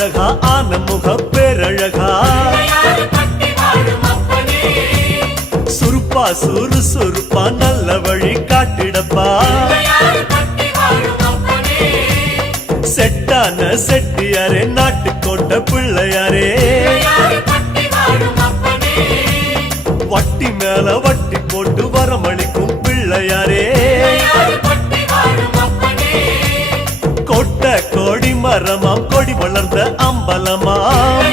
கருப்பழகா ஆன முக பேரழகா சுருப்பா சுறுசுறுப்பா நல்ல வழி காட்டிடப்பா செட்டான செட்டியாரே நாட்டுக்கோட்ட பிள்ளையாரே வட்டி மேல வட்டி போட்டு வரமளிக்கும் பிள்ளையாரே கொட்ட கோடி மரமாம் கொடி வளர்ந்த அம்பலமாம்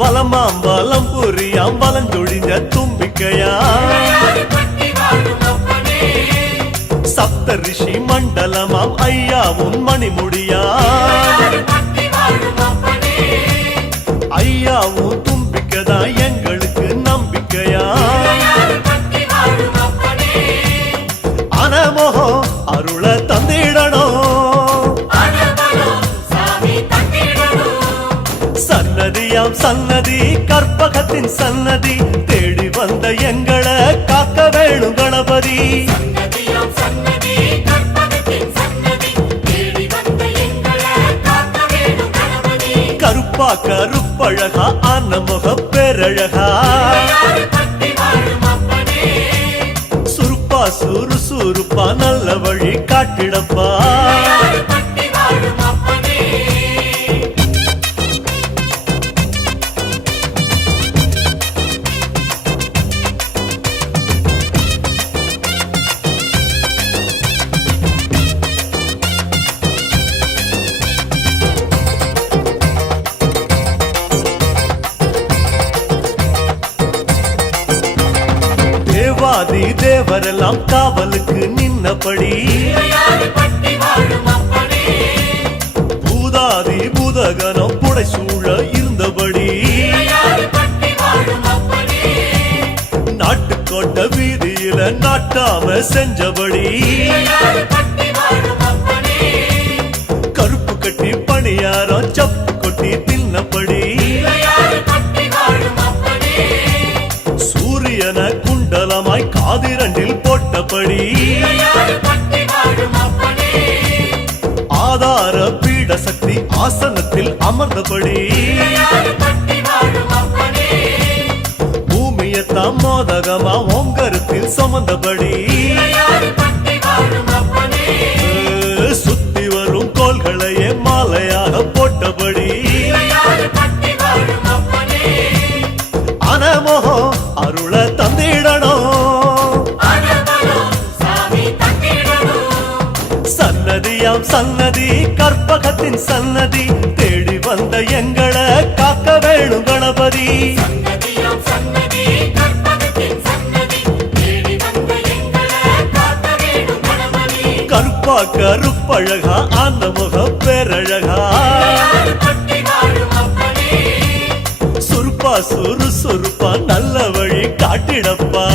வலமாம் வலம் புரியாம் வலஞ்சொழிஞ்ச தும்பிக்கையாம் சப்த ரிஷி மண்டலமாம் ஐயாவும் மணிமுடியாம் ஐயாவும் தும்பிக்கைதா எங்களுக்கு நம்பிக்கையா அனமோகோ அருள தந்திடணும் சன்னதியாம் சன்னதி கற்பகத்தின் சன்னதி தேடி வந்த எங்களை காக்க வேணும் கணபதி கருப்பா கருப்பழகா ஆன முக பேரழகா சுருப்பா சுறுசுறுப்பா நல்ல வழி காட்டிடப்பா தேவாதி தேவரெல்லாம் காவலுக்கு நின்னபடி பூதாதி பூதகனம் புடைசூழ இருந்தபடி நாட்டுக்கோட்ட வீதியில நாட்டாம செஞ்சபடி கருப்பு கட்டி பணியாரம் சப்பு கொட்டி தின்னபடி சூரியன குண்டலமாய் காதிரண்டில் போட்டபடி ஆதார பீட சக்தி ஆசனத்தில் அமர்ந்தபடி பூமியத்தாம் மோதகமா ஓங்கருத்தில் சுமந்தபடி சுத்தி வரும் கோள்களையே மாலையாக போட்டபடி அனமோகோ அருள தந்திடணும் சன்னதியாம் சன்னதி கற்பகத்தின் சன்னதி தேடி வந்த எங்களை காக்க வேணும் கணபதி கருப்பா கருப்பழகா ஆன முக பேரழகா சுருப்பா சுறுசுறுப்பா நல்ல வழி காட்டிடப்பா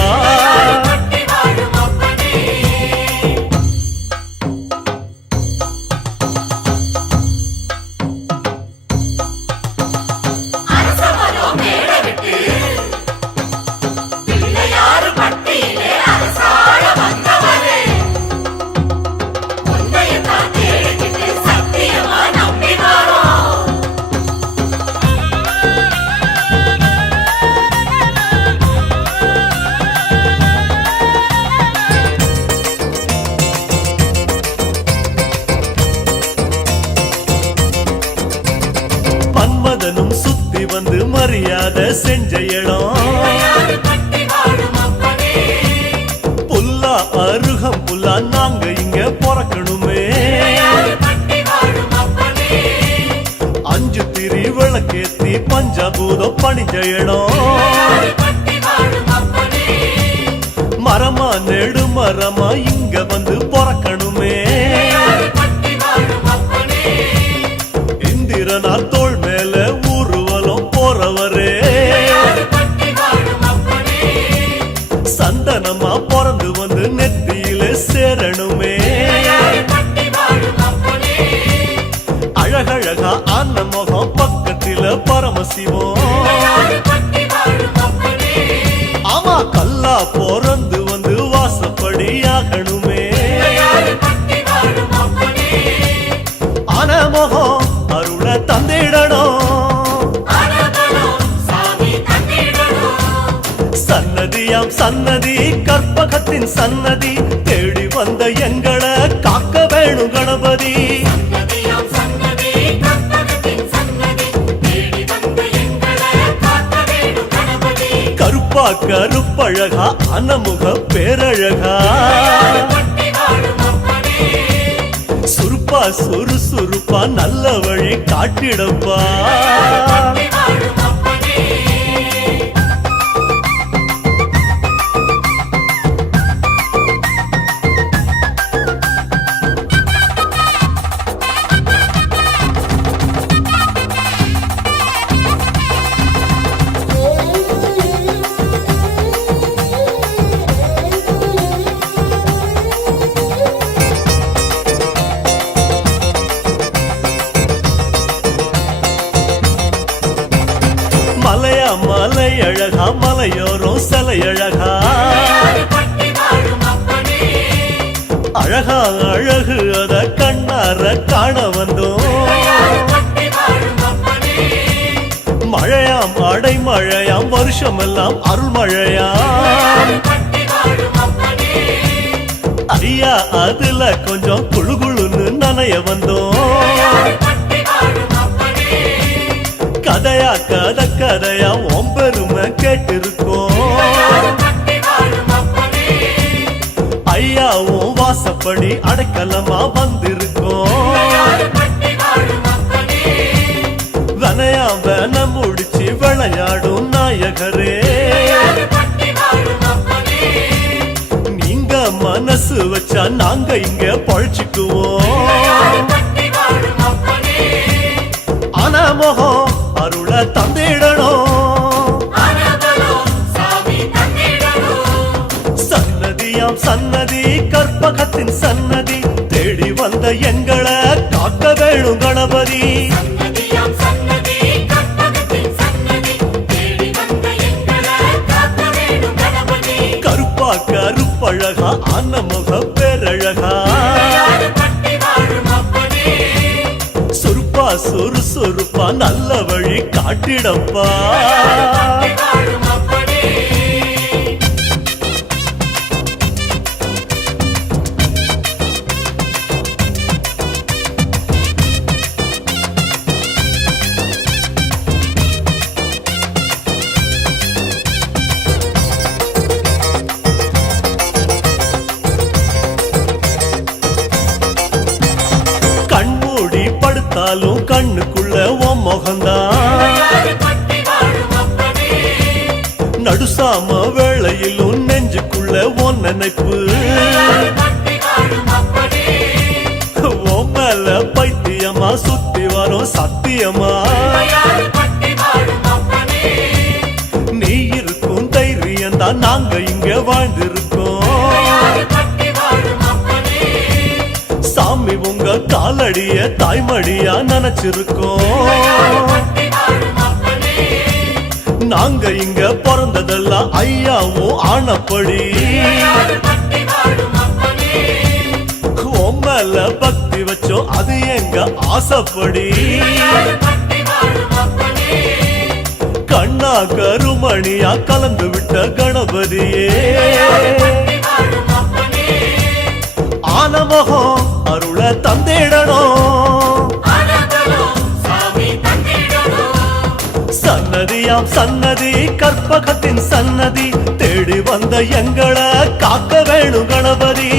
மன்மதனும் சுத்தி வந்து மரியாதை செஞ்ச இடம் புல்லா அருகம் புல்லா நாங்க இங்க பிறக்கணுமே அஞ்சு திரி விளக்கேத்தி பஞ்சபூதம் பணிஞ்ச இடம் மரமா நெடு மரமா இங்க வந்து பிறக்கணுமே இந்திரனார் தோள் மேல ஊர்வலம் போறவரே சந்தனமா பிறந்து வந்து நெத்தியில சேரணுமே அழகழகா ஆன முகம் பக்கத்தில பரமசிவம் ஆமா கல்லா பிறந்து வந்து வாசப்படி ஆகணுமே ஆன சன்னதியாம் சன்னதி கற்பகத்தின் சன்னதி தேடி வந்த எங்களை காக்க வேணும் கணபதி. கருப்பா கருப்பழகா அனமுக பேரழகா சுருப்பா சுறுசுறுப்பா நல்ல வழி காட்டிடப்பா. மலையா மலை அழகா மலையோரம் சிலை அழகா அழகா அழகு அத கண்ணார காண வந்தோம். மழையாம் அடைமழையாம் வருஷமெல்லாம் அருள்மழையாம் ஐயா அதுல கொஞ்சம் குழு குழுன்னு நனைய வந்தோம். கதையா கதை கதையா ஒம்பெருமை கேட்டிருக்கோம். ஐயாவும் வாசப்படி அடைக்கலமா வந்திருக்கோம். வனையா வன முடிச்சு விளையாடும் நாயகரே நீங்க மனசு வச்சா நாங்க இங்க பழிச்சுக்குவோம். ஆனா முகம் அருள தந்திடணும். சன்னதியாம் சன்னதி கற்பகத்தின் சன்னதி தேடி வந்த எங்களை காக்க வேணும் கணபதி. கருப்பா கருப்பழகா அன்னமுக பேரழகா சுருப்பா சுறுசுறுப்பா நல்ல வழி காட்டிடப்பா. கண்மூடி படுத்தாலும் கண்ணுக்குள்ள உன் முகந்தான் நடுசாம வேளையிலும் நெஞ்சுக்குள்ள உன் நினைப்பு உன் மேல பைத்தியமா சுத்தி வரும் சத்தியமா நீ இருக்கும் தைரியம் தான் நாங்க இங்க வாழ்ந்திருக்கோம். சாமி உங்க காலடிய தாய்மடியா நினைச்சிருக்கோம். நாங்க இங்க பிறந்ததெல்லாம் ஐயாவும் ஆனப்படி மேல பக்தி வச்சோம் அது எங்க ஆசைப்படி. கண்ணா கருமணியா கலந்து விட்ட கணபதியே ஆனமுகம் அருள தந்திடணும். சன்னதியாம் சன்னதி கற்பகத்தின் சன்னதி தேடி வந்த எங்களை காக்க வேணும் கணபதி.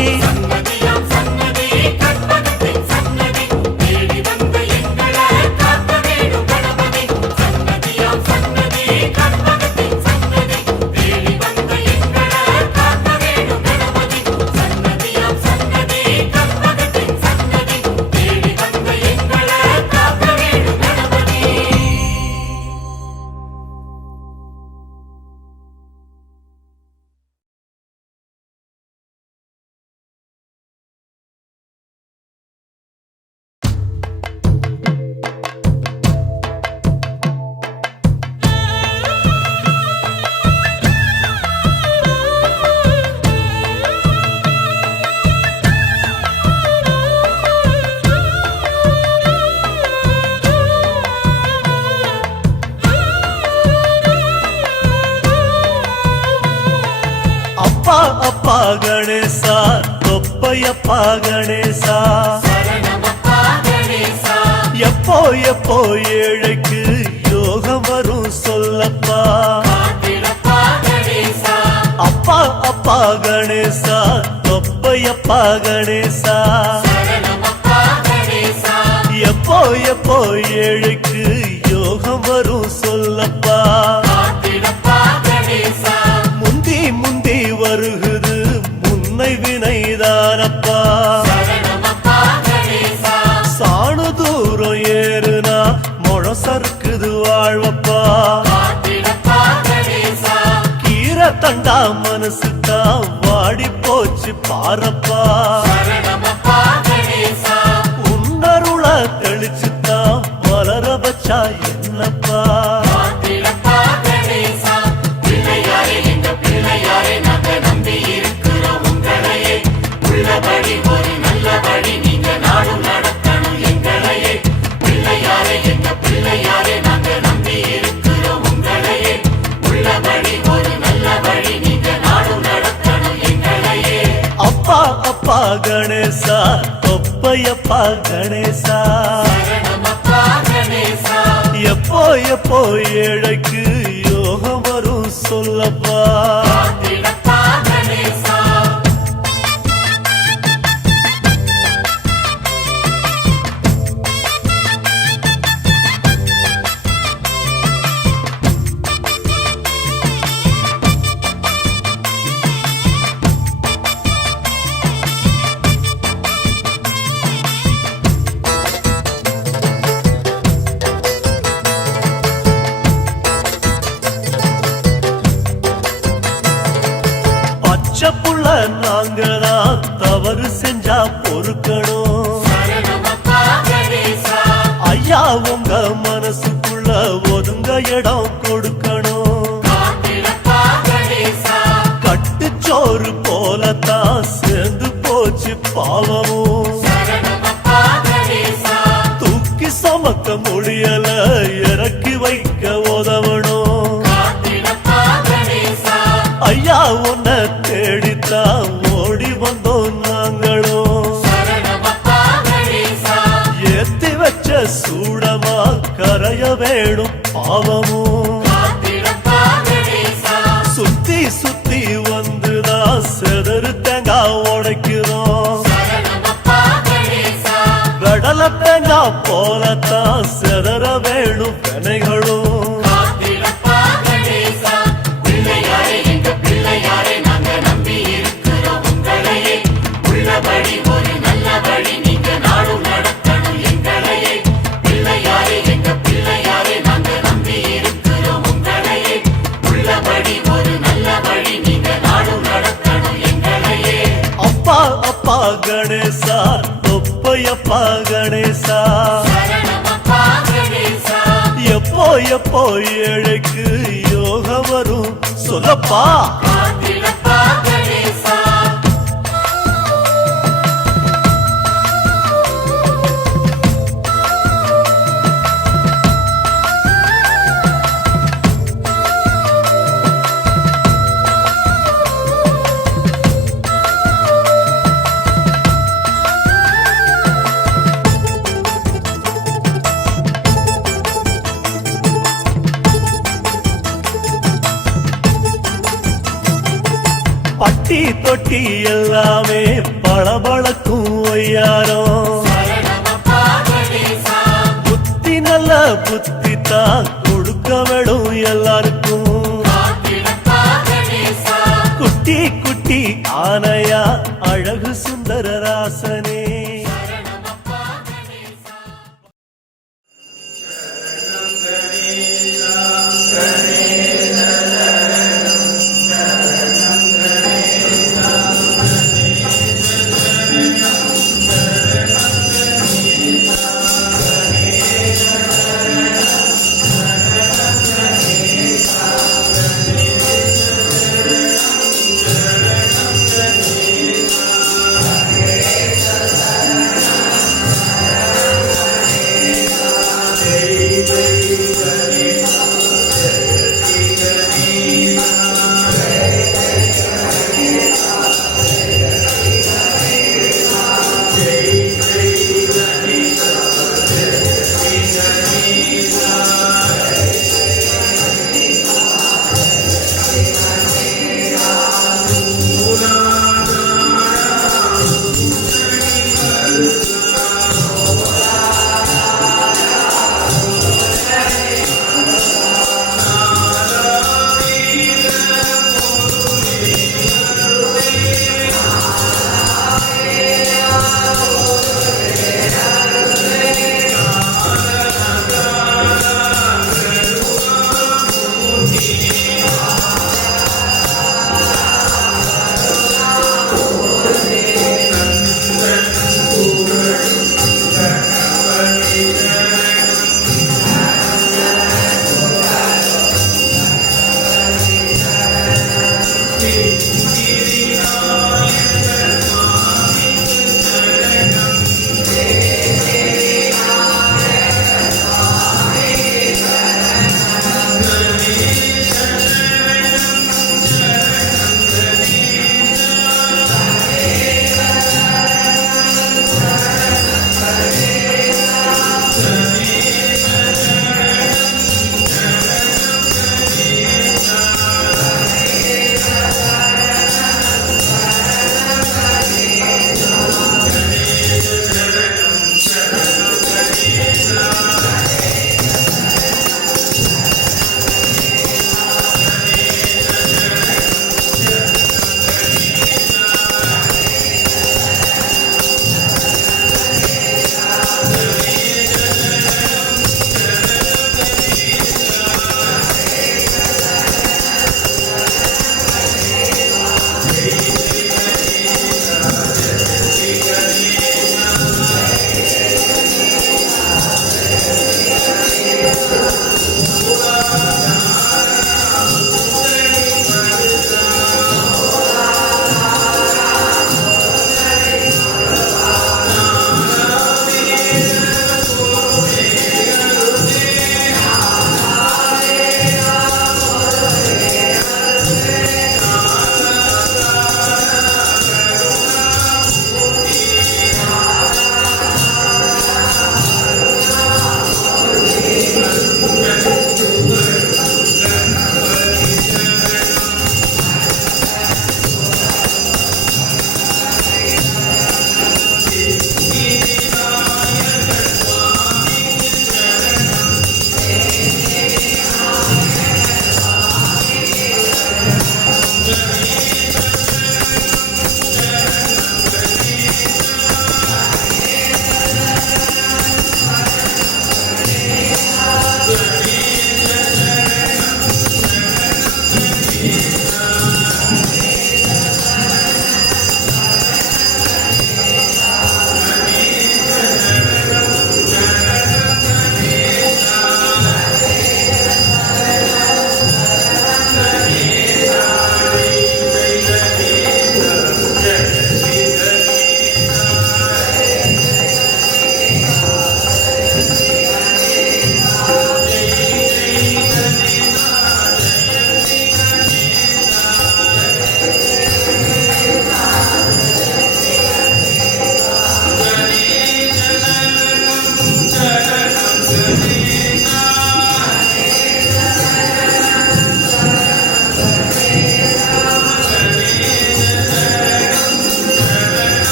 கணேசா தொப்பையப்பா கணேசா எப்போ எப்போ ஏழைக்கு யோகம் வரும் சொல்லப்பா அப்பா அப்பா கணேசா தொப்பையப்பா கணேசா எப்போ எப்போ ஏழைக்கு யோகம் வரும் சொல்லப்பா முந்தி முந்தி வருகுது முன்னை வினைதானப்பா சாணு தூரம் ஏறுனா முழம் சறுக்குது வாழ்வப்பா கீரை தண்டா மனசு தான் வாடி போச்சு பாரப்பா உன்னருள தெளிச்சுதான் வளர வச்சா என்னப்பா அப்பா அப்பா கணேசா தொப்பையப்பா கணேசா எப்போ எப்போ ஏழைக்கு யோகம் வரும் சொல்லப்பா பச்சப்புள்ள நாங்கதான் தவறு செஞ்சா பொறுக்கணும் ஐயா உங்க மனசுக்குள்ள ஒதுங்க இடம் கொடுக்கணும் கட்டுச்சோறு போலத்தான் சேர்ந்து போச்சு பாவமும் தூக்கி சமக்க முடியல இறக்கி வைக்க உதவணும் ஐயா உன்னை தேடித்தான் ஓடி வந்தோம் நாங்களும் ஏத்தி வச்ச சூடமா கரைய வேணும் பாவமும் சுத்தி சுத்தி வந்துதான் செதறு தேங்காய் உடைக்கிறோம் கடல தேங்காய் போலத்தான் செதற வேணும் வினைகளும் அப்பா அப்பா கணேசா தொப்பையப்பா கணேசா எப்போ எப்போ ஏழைக்கு யோகம் வரும் சொல்லப்பா பட்டி தொட்டி எல்லாமே பளபளக்கும் ஒய்யாரம் புத்தி நல்ல புத்தி தான் கொடுக்க வேணும் எல்லாருக்கும் குட்டி குட்டி ஆனையா அழகு சுந்தர ராசனே